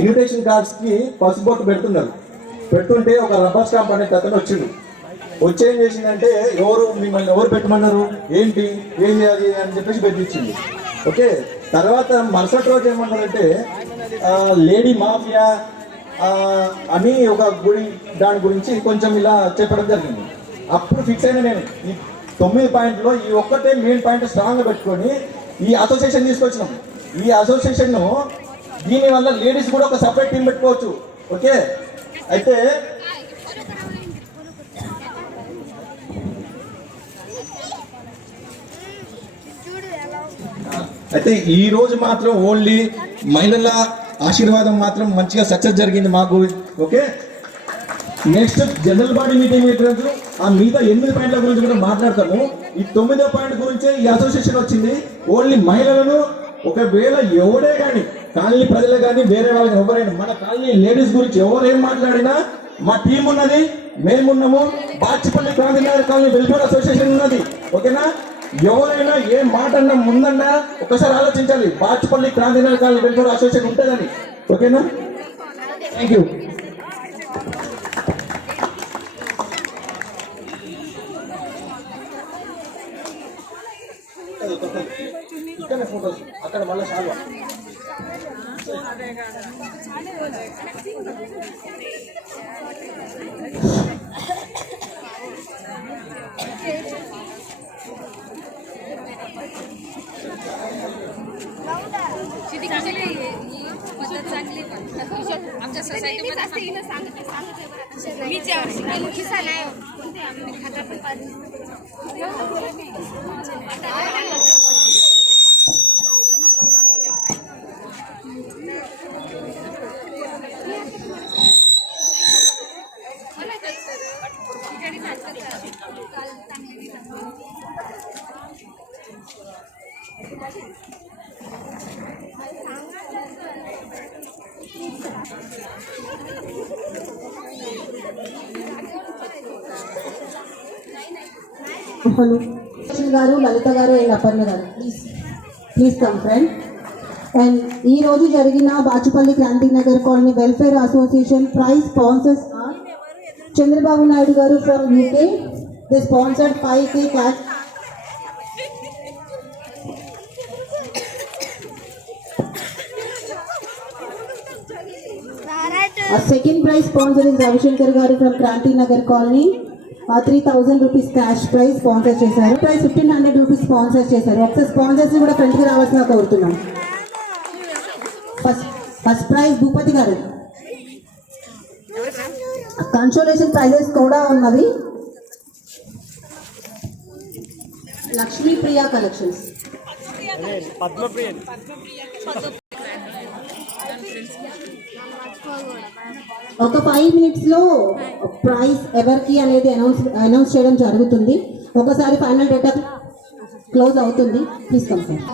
Invitation కార్డ్స్కి పసుబొట్టు పెడుతుంటే ఒక rubber stamp అనే అతను వచ్చిండు. వచ్చి ఏం చేసిందంటే మిమ్మల్ని ఎవరు పెట్టమన్నారు, ఏంటి ఏం చేయాలి అని చెప్పేసి పెట్టించింది. ఓకే, తర్వాత మరుసటి రోజు ఏమన్నారంటే లేడీ మాఫియా అని ఒక దాని గురించి కొంచెం ఇలా చెప్పడం జరిగింది. అప్పుడు ఫిక్స్ అయినా నేను ఈ 9 పాయింట్లో ఈ ఒక్కటే మెయిన్ పాయింట్ స్ట్రాంగ్గా పెట్టుకొని ఈ అసోసియేషన్ తీసుకొచ్చినాం. ఈ అసోసియేషన్ దీనివల్ల లేడీస్ కూడా ఒక సపరేట్ టీం పెట్టుకోవచ్చు. ఓకే, అయితే ఈ రోజు మాత్రం ఓన్లీ మహిళల ఆశీర్వాదం మాత్రం మంచిగా సక్సెస్ జరిగింది మాకు. Okay, next general body meeting పెట్టినప్పుడు ఆ మిగతా 8 పాయింట్ల గురించి కూడా మాట్లాడతాము. ఈ 9వ పాయింట్ గురించే ఈ అసోసియేషన్ వచ్చింది. ఓన్లీ మహిళలను ఒకవేళ ఎవడే కానీ కాలనీ ప్రజలే కానీ వేరే వాళ్ళకి ఎవరైనా మన కాలనీ లేడీస్ గురించి ఎవరేం మాట్లాడినా మా టీం ఉన్నది, మేమున్నాము. Bachupally Kranthinagar colony welfare association ఉన్నది. ఓకేనా, ఎవరైనా ఏ మాట అన్నా ముందన్నా ఒకసారి ఆలోచించాలి. Bachupally Kranthinagar colony welfare association ఉంటుందని. ఓకేనా, థ్యాంక్ యూ. ఇక్కడ ఫోటోస్ అక్కడ మళ్ళీ చాలా आमच्या सोसायटीमध्ये హలో గారు, లలిత గారు అండ్ అపర్ణ గారు, ప్లీజ్ కమ్ ఫ్రెండ్. అండ్ ఈ రోజు జరిగిన Bachupally Kranthinagar colony welfare association prize sponsors are Chandrababu Naidu గారు from UK. They sponsored 5K cash. A second prize sponsor is Ravishankar garu from Krantinagar colony. 3000 rupees cash prize sponsor చేశారు. Praise 1500 rupees sponsor చేశారు. ఒకసారి sponsors కూడా ఫ్రంట్కి రావాల్సిన కోరుతున్నాం. ఫస్ట్ ప్రైజ్ భూపతి గారు. Consolation prices కూడా ఉన్నవి. లక్ష్మీ ప్రియా కలెక్షన్స్. ఒక 5 minutes లో ప్రైజ్ ఎవరికి అనేది అనౌన్స్ చేయడం జరుగుతుంది. ఒకసారి ఫైనల్ డేటా క్లోజ్ అవుతుంది. Please come sir.